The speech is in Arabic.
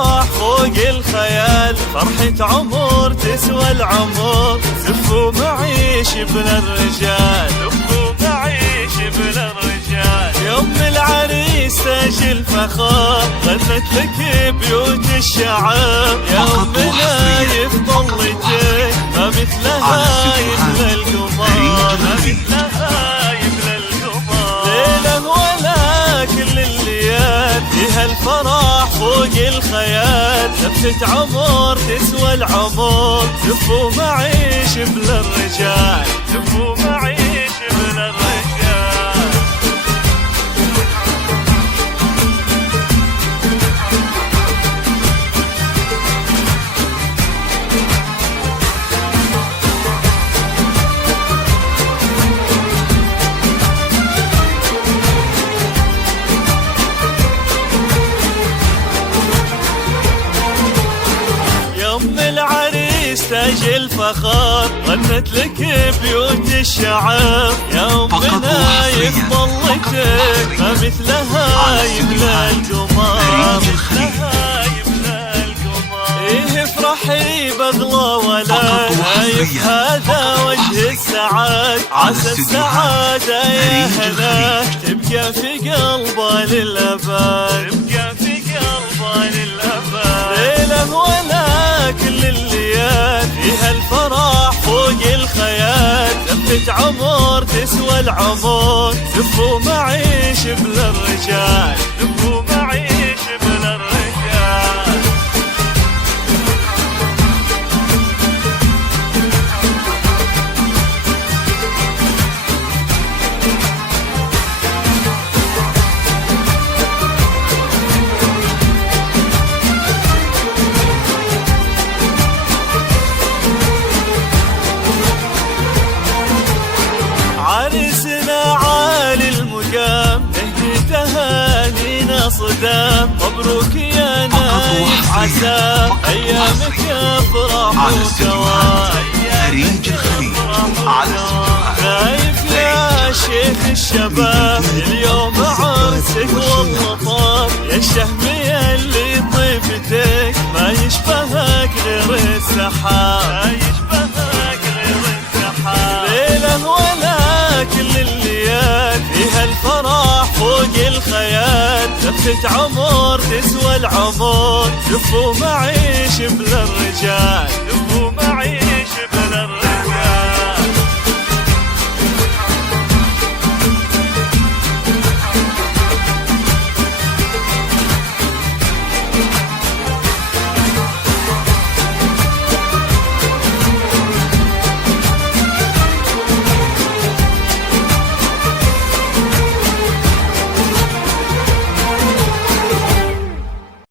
الفرح فوق الخيال، فرحة عمر تسوى العمر، زفوا معيش بلا الرجال، زفوا معيش بلا الرجال. يوم العريس تاج الفخار، غنت لك بيوت الشعب، يومنا يفضل لك ما مثلها يملى القمر، ما مثلها يملى القمر. ليلة ولا كل الليال، فيها الفرح فوق الخيال، لفة عمر تسوى العمر، زفوا معيش بلا الرجال، زفوا معيش بلا الرجال. تاج الفخار، غنت لك بيوت الشعب، يومنا يفضل لك ما مثلها يملى القمر، مثلها يملى القمر. ايه افرحي باغلى ولد، شايف هذا وجه السعاد، عسى السعادة يا هلا تبقى في قلبه للأبد، تبقى في قلبه للأبد. ليلة ولا كل الليال، فيها الفرح فوق الخيال، لفة عمر تسوى العمر، زفوا معيش بلا الرجال، زفوا معيش بلا الرجال. عرسنا عالي المقام، نهدي تهانينا صدام، مبروك يا نايف عسى ايامك افراح ودوام، ايامك افراح ودوام. نايف يا شيخ الشباب، اليوم عرسك والله طاب، يا الشهم اللي طيبتك ما يشبهك غير السحاب، ما يشبهك غير السحاب. ليلة ولا كل الليال، فيها الفرح فوق الخيال، لفة عمر تسوى العمر، زفوا معيش بلا الرجال، زفوا معيش